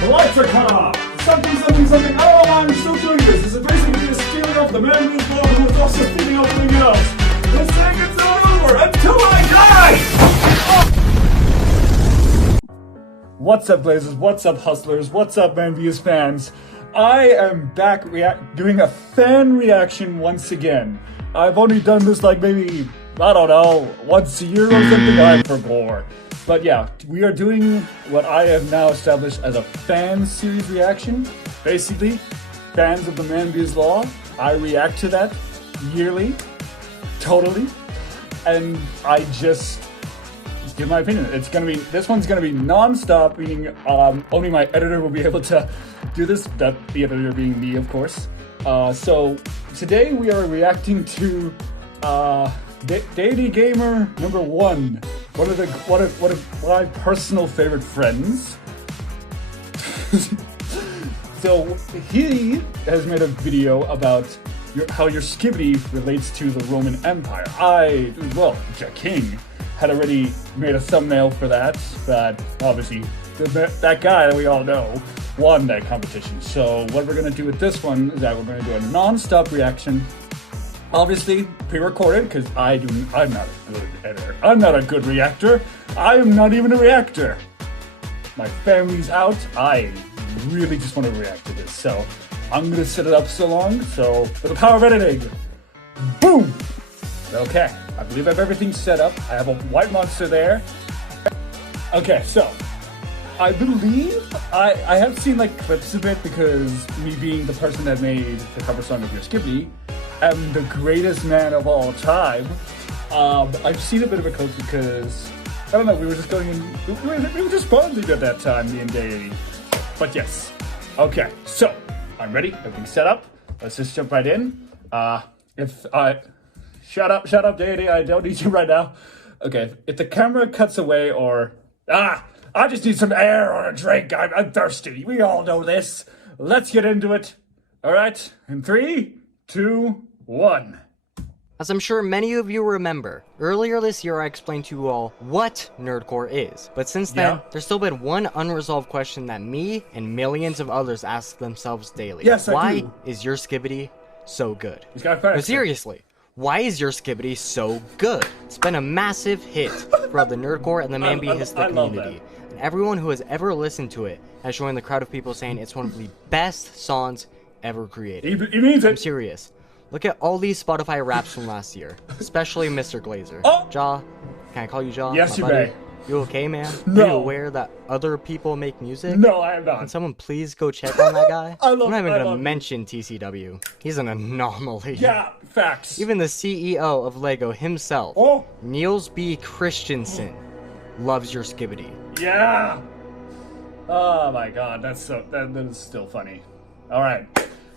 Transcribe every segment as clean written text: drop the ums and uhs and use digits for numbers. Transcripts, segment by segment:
The lights are cut off. Something. I don't know why I'm still doing this. This is basically just stealing off the man who's blog who is also stealing everything else. This thing is not over until I die! What's up, Blazers? What's up, Hustlers? What's up, ManBeHis fans? I am back doing a fan reaction once again. I've only done this like maybe, I don't know, once a year or something. I forgot. But yeah, we are doing what I have now established as a fan series reaction. Basically, fans of TheManBeHisla. I react to that yearly, totally, and I just give my opinion. This one's gonna be non-stop, meaning only my editor will be able to do this. That the editor being me, of course. So today we are reacting to Deity Gamer number 1. One of my personal favorite friends. So he has made a video about how your Skibidi relates to the Roman Empire. The king had already made a thumbnail for that, but obviously that guy that we all know won that competition. So what we're gonna do with this one is that we're gonna do a non-stop reaction. Obviously pre-recorded, because I'm not a good editor. I'm not a good reactor. I am not even a reactor. My family's out. I really just want to react to this. So I'm gonna set it up so long. So for the power of editing, boom. Okay, I believe I have everything set up. I have a white monster there. Okay, so I believe I have seen like clips of it, because me being the person that made the cover song of Your Skibidi, am the greatest man of all time. I've seen a bit of a clip because I don't know. We were just we were just bonding at that time, me and Deity. But yes, okay. So I'm ready. Everything's set up. Let's just jump right in. Shut up, Deity. I don't need you right now. Okay, if the camera cuts away or I just need some air or a drink. I'm thirsty. We all know this. Let's get into it. All right, in 3, 2, 1. As I'm sure many of you remember, earlier this year I explained to you all what nerdcore is. But since then, there's still been one unresolved question that me and millions of others ask themselves daily. Yes, why is Your Skibidi so good? No, seriously, why is Your Skibidi so good? It's been a massive hit throughout the nerdcore and the TheManBeHisla community. And everyone who has ever listened to it has joined the crowd of people saying it's one of the best songs ever created. He means it. I'm serious. Look at all these Spotify raps from last year, especially Mr. GLAZE. Jaw, can I call you Jaw? Yes, you may. You okay, man? No. Are you aware that other people make music? No, I am not. Can someone please go check on that guy? I'm not even gonna mention TCW. He's an anomaly. Yeah, facts. Even the CEO of LEGO himself, Niels B. Christensen, loves Your Skibidi. Yeah. Oh my God, that is still funny. All right.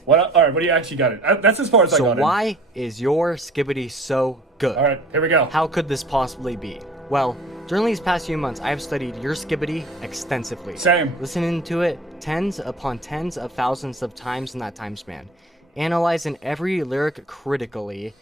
All right, what do you actually got it? That's as far as I got it. So why is Your Skibidi so good? All right, here we go. How could this possibly be? Well, during these past few months, I have studied Your Skibidi extensively. Same. Listening to it tens upon tens of thousands of times in that time span. Analyzing every lyric critically.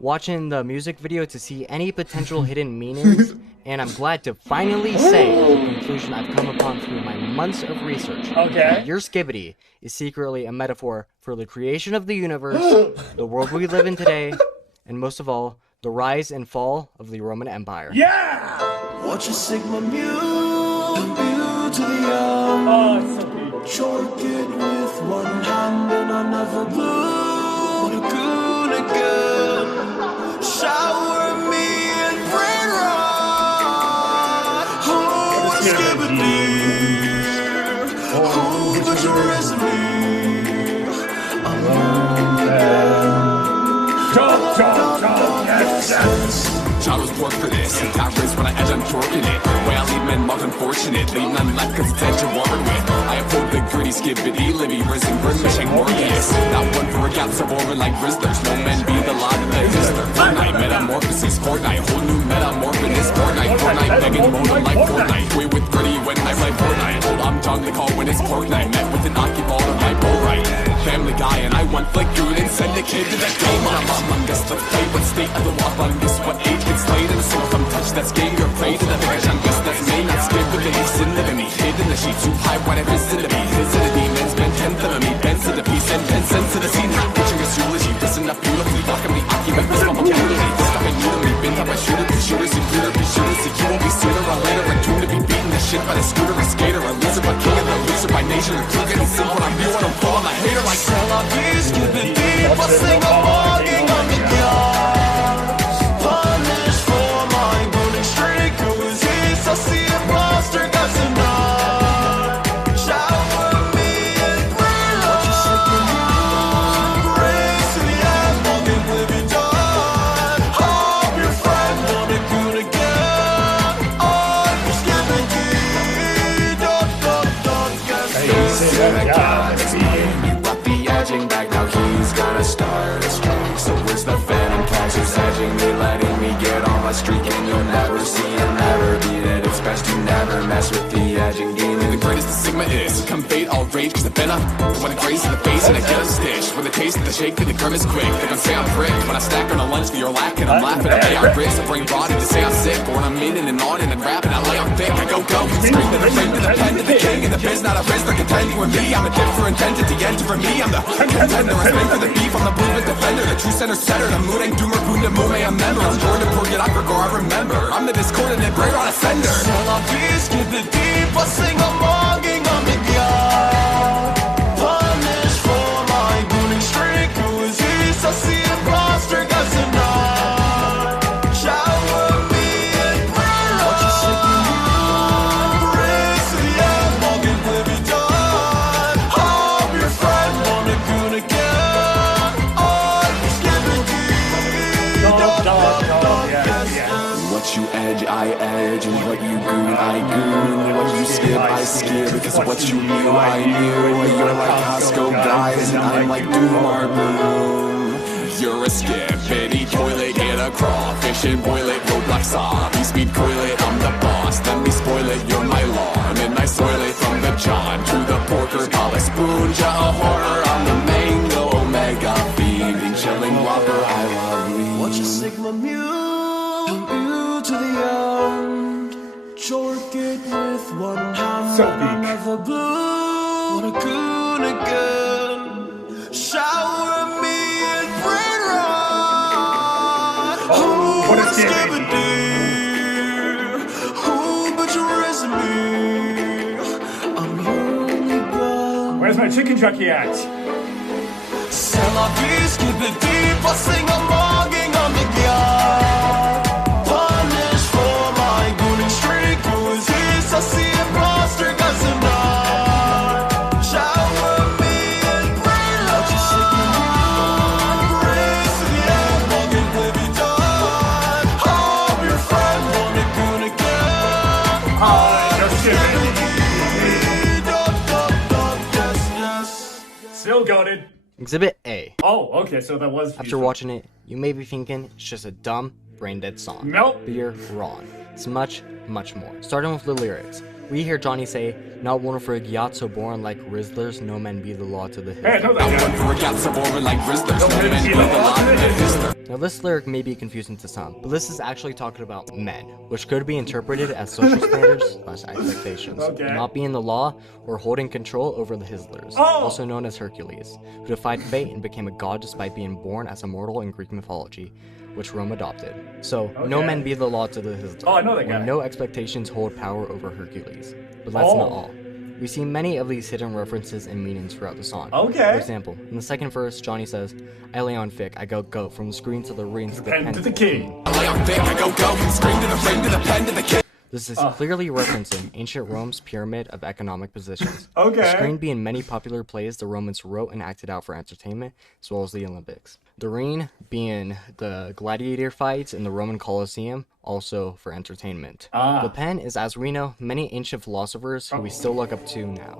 Watching the music video to see any potential hidden meanings. And I'm glad to finally say the conclusion I've come upon through my months of research. Okay. That Your Skibidi is secretly a metaphor for the creation of the universe, the world we live in today, and most of all, the rise and fall of the Roman Empire. Yeah! Watch a Sigma Mu, to the young. Oh, it's so good. Short it with one hand and another blue. Lagoon again. Shower me in brain rot. Oh, Skibidi. Oh, but you raise me. Alone Yes. Charles work for this, and that race when I edge, I'm torquing it. Way I leave men marked unfortunate, leave none left cause it's edge you're warring with. I uphold the gritty Skibidi, Libby, risen, grim, machine, Morpheus. Not one for a gap, so boring like Rizzlers. No men be the lot of the Hizzler. Fortnite, metamorphosis, Fortnite, whole new metamorphosis, Fortnite, begging modem like Fortnite. Way with gritty when I write Fortnite. Hold, I'm John the call when it's pork night. Met with an occupant on my bull right. Family guy, and I want flick dude and send a kid to that game. I'm among us, let's play what state of the walk on this, what age gets laid in the soul from touch that's game, you're afraid of the bitch. I'm guess that's me, not scared with the least in the me. Hid in the sheet too high when I risen to me. a king and a loser by nature. The clue getting simple when I'm new and I'm full on the hater like C'est la vie, skibidi, passing a walking on the yard. Punished for my winning streak. Who is he? I see a monster, got tonight. Shower me in prayer. What you shaking on? Race to the end, walking with me done. Hope your friend wanna go again. Oh, your skibidi. you brought the edging back, now he's gonna start a strike. So where's the phantom catch? He's edging me, letting me get on my streak, and you'll never see and never beat it. It's best you never mess with the edging game. The greatest the Sigma is. Come fade, I'll rage, cause I've been up. When I graze in the face and I get a stitch. When the taste of the shake, then the grimace quick. They gon' say I'm prick. When I stack on a lunch for your lack, and I'm laughing, I lay on bricks. I bring body to say I'm sick. But when I'm in and on and rapping, I lay on thick. I go, scream to the flame, to the pen, to the king. And the biz, not a biz, they're contending with me. I'm a different entity, enter for me. I'm the contender, I spin for the beef. I'm the movement defender, the true center setter. The mood ain't doomer, boon to moon, I'm member. I'm Jordan, forget I forgot, I remember. I'm the discordant, break on a sender. C'est la vie, skibidi, passing a walking on the yard. Punished for my winning streak. Who is he? I see a monster, got tonight. Shower me in prayer. What you shaking on? Race to the end, walking with me done. Hope your friend wanna go again. Oh, your skibidi. What you edge, I edge, and what you goon, I goon. What you skip, I skip, because what you knew, I knew. You're like Costco guys, and I'm like Doom or Boom. You're a skibidi toilet, get a crawfish and boil it, Roblox zombie speed coil it. I'm the boss, let me spoil it, you're my lawn, and I soil it from the John to the porker, Pollock spoon, a horror. I'm the mango, omega, feeding, chilling whopper, I love lean. Watch a Sigma mu to the end. Jork it with one hand. So and big. another blue. Wanna goon again. Shower me in brain rot. what a scary. skibidi. Who but you raise me? I'm your only gun. Where's my chicken jockey at? C'est la vie, skibidi, passing a logging on the yard. Punished for my gooning streak. Who is he? I see a monster, got tonight. Shower me in prayer. What you shaking on? Race to the end, walking with me done. Hope your friend wanna goon again. Your Skibidi. Yes. Still got it. Exhibit A. Oh, okay, so that was After watching it, you may be thinking it's just a dumb, brain-dead song. Nope. But you're wrong. It's much, much more. Starting with the lyrics. We hear Johnny say, "Not one for a yacht so born like Rizzlers, no men be the law to the Hey, I hill." know that I'm guy. one for a cat, so boring like Rizzlers. No men be the law to the hill. Now this lyric may be confusing to some, but this is actually talking about men, which could be interpreted as social standards / expectations, Okay. not being the law or holding control over the Hislers, Oh! also known as Hercules, who defied fate and became a god despite being born as a mortal in Greek mythology, which Rome adopted. So, no Okay. men be the law to the Hislers, Oh, I know that when guy. no expectations hold power over Hercules. But that's not Oh. all. We see many of these hidden references and meanings throughout the song. Okay. For example, in the second verse, Johnny says, "I lay on thick, I go go, from the screen to the ring to the Pen pen to the king. I lay on thick, I go, scream to the flame, to the pen, to the king. This is clearly referencing ancient Rome's pyramid of economic positions. Okay. The screen being many popular plays the Romans wrote and acted out for entertainment, as well as the Olympics. The ring being the gladiator fights in the Roman Colosseum, also for entertainment. The pen is, as we know, many ancient philosophers who we still look up to now.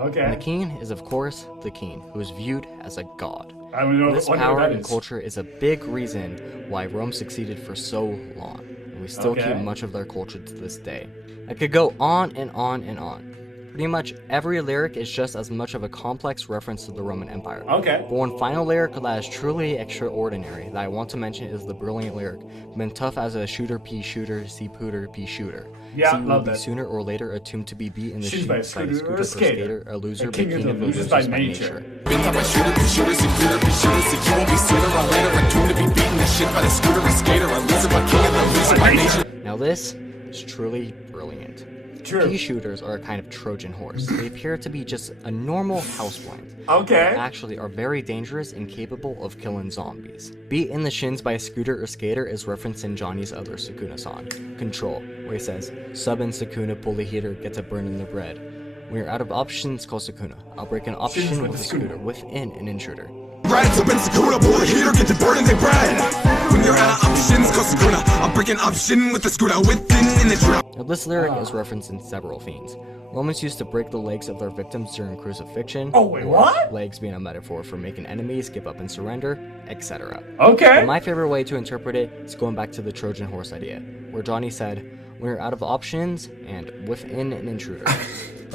And the Okay. king is, of course, the king, who is viewed as a god. I don't know This what power that and is. culture is a big reason why Rome succeeded for so long, and we still Okay. keep much of their culture to this day. I could go on and on and on. Pretty much every lyric is just as much of a complex reference to the Roman Empire. Okay. But one final lyric that is truly extraordinary that I want to mention is the brilliant lyric, "Been tough as a shooter P shooter, see pooter P shooter. Yeah, See, will love be that. sooner or later attuned to be beat in the Shoes shoes by by a a scooter scooter or a skater. a loser, A king but of king the of losers by losers by nature. nature." Been taught by shooters, see shooter, be shooters, see you won't be sooner or later attuned to be beaten the shit by the scooter, a skater, a loser, but king of the loser by nature. Now this is truly brilliant. True. Pea shooters are a kind of Trojan horse. They appear to be just a normal houseplant. Okay. But actually are very dangerous and capable of killing zombies. Beat in the shins by a scooter or skater is referenced in Johnny's other Sukuna song, Control, where he says, "Sub and Sukuna pull the heater, get to burning the bread. When you're out of options, call Sukuna. I'll break an option with a scooter within an intruder." Right, so Ben Sakuna, pull the heater, get to burning the bread. When you're out of options, go Sakuna. I'll break an option with the scooter within an intruder. Now, this lyric is referenced in several themes. Romans used to break the legs of their victims during crucifixion. Oh, wait, what? Legs being a metaphor for making enemies give up and surrender, etc. Okay. But my favorite way to interpret it is going back to the Trojan horse idea, where Johnny said, "When you're out of options and within an intruder."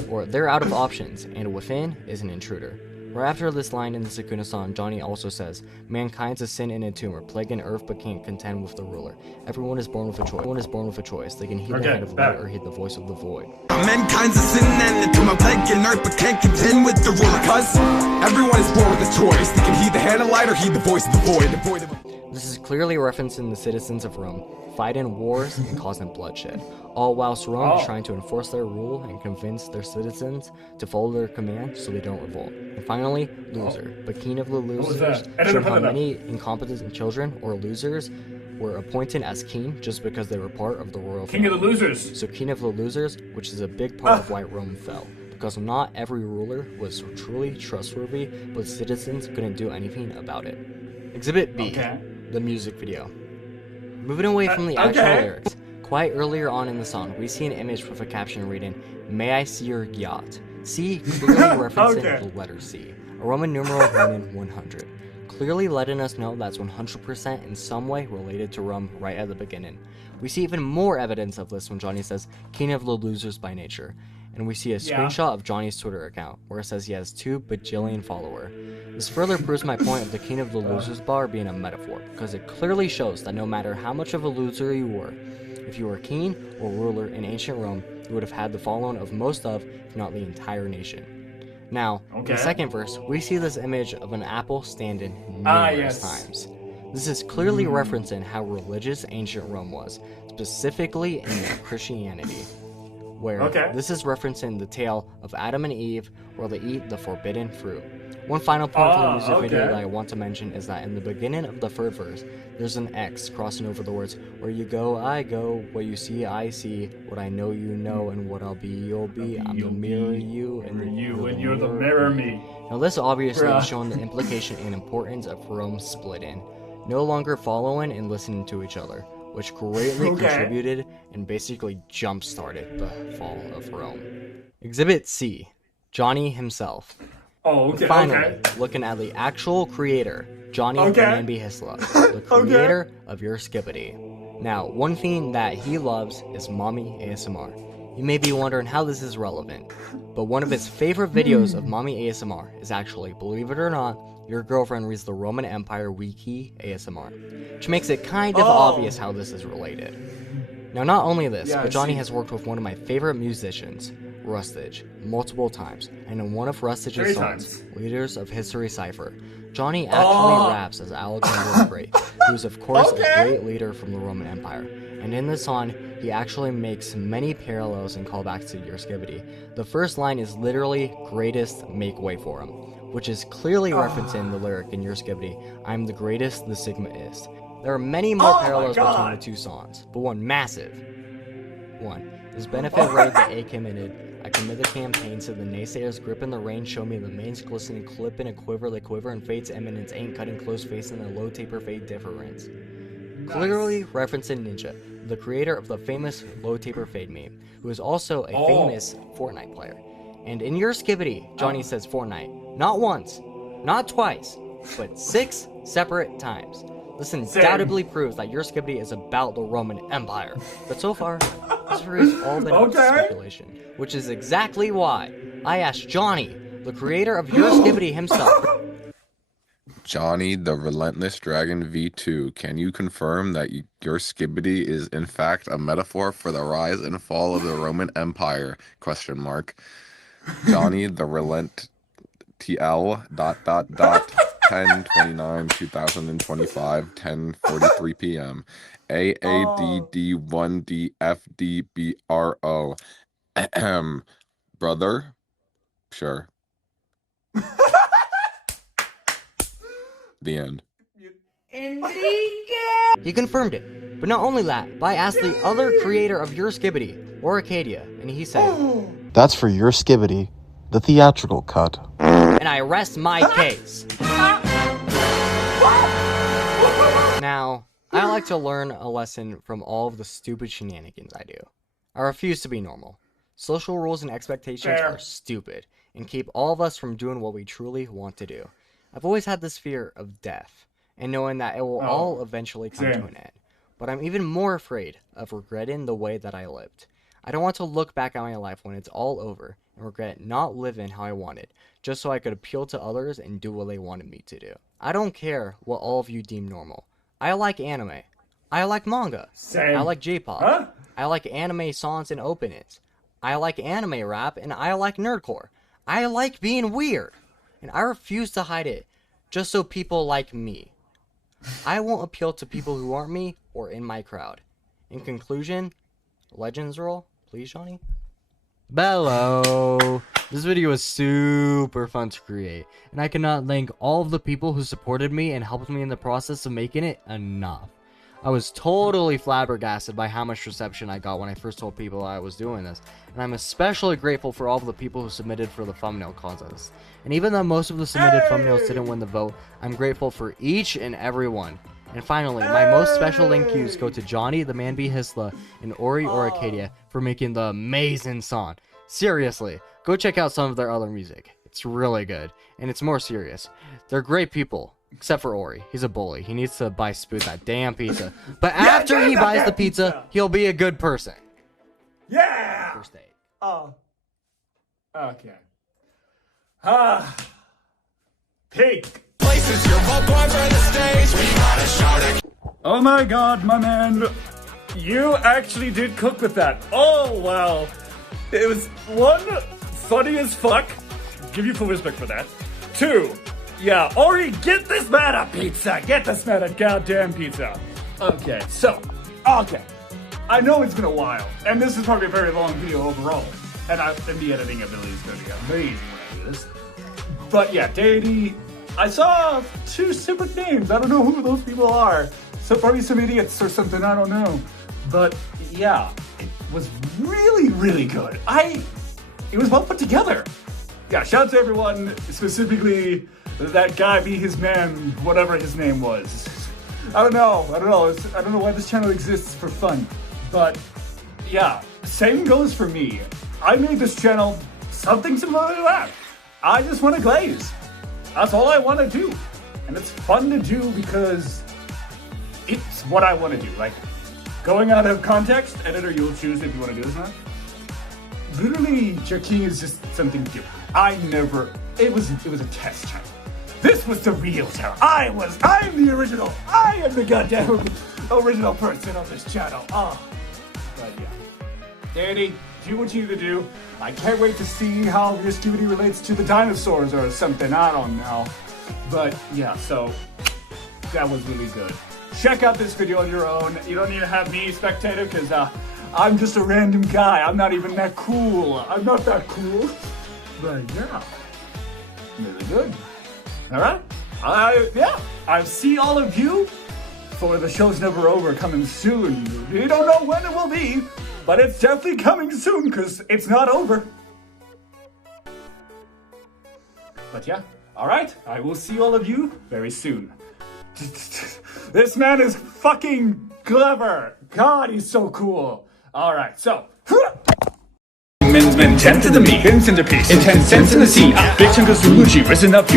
Or, "They're out of options and within is an intruder." Right after this line in the Sukuna song, Johnny also says, "Mankind's a sin and a tumor, plague in earth but can't contend with the ruler. Everyone is born with a choice. Everyone is born with a choice. They can heed the hand of light or heed the voice of the void." Mankind's a sin and a tumor, plague in earth but can't contend with the ruler. Cause everyone is born with a choice. They can heed the hand of light or heed the voice of the void. This is clearly referencing the citizens of Rome fighting wars and causing bloodshed, all whilst Rome is trying to enforce their rule and convince their citizens to follow their command so they don't revolt. And finally, loser, but king of the losers, that? showing how many incompetent children or losers were appointed as king just because they were part of the royal King family. of the losers. So king of the losers, which is a big part of why Rome fell, because not every ruler was truly trustworthy, but citizens couldn't do anything about it. Exhibit B, the music video. Moving away from the actual lyrics, quite earlier on in the song, we see an image with a caption reading, "May I see your yacht?" C clearly referencing the letter C, a Roman numeral meaning 100, clearly letting us know that's 100% in some way related to Rome right at the beginning. We see even more evidence of this when Johnny says, "King of the losers by nature," and we see a screenshot of Johnny's Twitter account where it says he has 2 bajillion followers. This further proves my point of the King of the Losers bar being a metaphor, because it clearly shows that no matter how much of a loser you were, if you were king or ruler in ancient Rome, you would have had the following of most of, if not the entire nation. Now, in the second verse, we see this image of an apple standing numerous times. This is clearly referencing how religious ancient Rome was, specifically in Christianity, where this is referencing the tale of Adam and Eve where they eat the forbidden fruit. One final point from the music video that I want to mention is that in the beginning of the third verse, there's an X crossing over the words, "Where you go, I go, what you see, I see, what I know, you know, and what I'll be, you'll be, I'm the mirror, you, and you're the mirror me." Now this obviously is showing the implication and importance of Rome splitting, no longer following and listening to each other, which greatly contributed and basically jump-started the fall of Rome. Exhibit C, Johnny himself. Finally, looking at the actual creator, Johnny TheManBeHisla, the creator of Your Skibidi. Now, one thing that he loves is mommy ASMR. You may be wondering how this is relevant, but one of his favorite videos of mommy ASMR is actually, believe it or not, Your Girlfriend Reads the Roman Empire Wiki ASMR, which makes it kind of obvious how this is related. Now, not only this, but Johnny has worked with one of my favorite musicians, Rustage, multiple times, and in one of Rustage's songs, Leaders of History Cypher, Johnny actually raps as Alexander the Great, who is of course a great leader from the Roman Empire. And in this song, he actually makes many parallels and callbacks to Your Skibidi. The first line is literally "greatest, make way for him," which is clearly referencing the lyric in Your Skibidi, "I'm the greatest, the Sigma is." There are many more parallels between the two songs, but one massive one is "benefit right that A committed. I commit the campaign so the naysayers grip in the rain show me the mains glistening clip in a quiver the quiver and fate's eminence ain't cutting close face in a low taper fade difference." Clearly referencing Ninja, the creator of the famous low taper fade meme, who is also a famous Fortnite player. And in Your Skibidi, Johnny says Fortnite, not once, not twice, but 6 separate times. This undoubtedly proves that Your Skibidi is about the Roman Empire. But so far, this video has all been speculation, which is exactly why I asked Johnny, the creator of Your Skibidi himself. Johnny, the Relentless Dragon V2, can you confirm that Your Skibidi is in fact a metaphor for the rise and fall of the Roman Empire? Question mark. Johnny, the Relent TL ... 10/29/2025 10:43 p.m. AADD1DFDBRO. Brother? Sure. The end. He confirmed it. But not only that, but I asked the other creator of Your Skibidi, or Arcadia, and he said, That's for Your Skibidi, the theatrical cut. and I rest my case. Now, I like to learn a lesson from all of the stupid shenanigans I do. I refuse to be normal. Social rules and expectations are stupid, and keep all of us from doing what we truly want to do. I've always had this fear of death, and knowing that it will all eventually come to an end. But I'm even more afraid of regretting the way that I lived. I don't want to look back at my life when it's all over and regret not living how I wanted, just so I could appeal to others and do what they wanted me to do. I don't care what all of you deem normal. I like anime. I like manga. Same. I like J-pop. Huh? I like anime songs and openings. I like anime rap, and I like nerdcore. I like being weird, and I refuse to hide it just so people like me. I won't appeal to people who aren't me or in my crowd. In conclusion, Legends roll, please, Johnny. Bello! This video was super fun to create, and I cannot thank all of the people who supported me and helped me in the process of making it enough. I was totally flabbergasted by how much reception I got when I first told people I was doing this, and I'm especially grateful for all of the people who submitted for the thumbnail contest. And even though most of the submitted thumbnails didn't win the vote, I'm grateful for each and every one. And finally, my most special thank yous go to Johnny, TheManBeHisla, and Ori or Arcadia for making the amazing song. Seriously, go check out some of their other music. It's really good, and it's more serious. They're great people, except for Ori. He's a bully. He needs to buy Spoot that damn pizza. But after he buys the pizza, he'll be a good person. Yeah! First date. Oh. Okay. Peak. Places you're both going for the stage. We gotta shout it. Oh my god, my man. You actually did cook with that. Oh, wow. It was, one, funny as fuck. Give you full respect for that. Two, yeah, Ori, get this man a pizza. Get this man a goddamn pizza. Okay, so, I know it's been a while, and this is probably a very long video overall. And the editing ability is going to be amazing when I do this. But yeah, Deity, I saw two separate names. I don't know who those people are. So probably some idiots or something, I don't know. But yeah, it was really, really good. It was well put together. Yeah, shout out to everyone, specifically that guy, Be His Man, whatever his name was. I don't know why this channel exists for fun. But yeah, same goes for me. I made this channel something similar to that. I just want to glaze. That's all I want to do. And it's fun to do because it's what I want to do. Like, going out of context, editor, you'll choose if you want to do this or not. Literally, King is just something different. It was a test channel. This was the real channel. I'm the original. I am the goddamn original person on this channel. But yeah. Danny, do what you need to do. I can't wait to see how Your Skibidi relates to the dinosaurs or something. I don't know. But yeah, so that was really good. Check out this video on your own. You don't need to have me spectate it because I'm just a random guy. I'm not even that cool. I'm not that cool. But yeah, really good. All right. I'll see all of you for The Show's Never Over coming soon. We don't know when it will be, but it's definitely coming soon because it's not over. But yeah, all right. I will see all of you very soon. This man is fucking clever. God, he's so cool. All right, so. Men's been 10 to the meat, Vincent a piece, intense sense in the sea. Big chunk of Zuluchi, risen up you.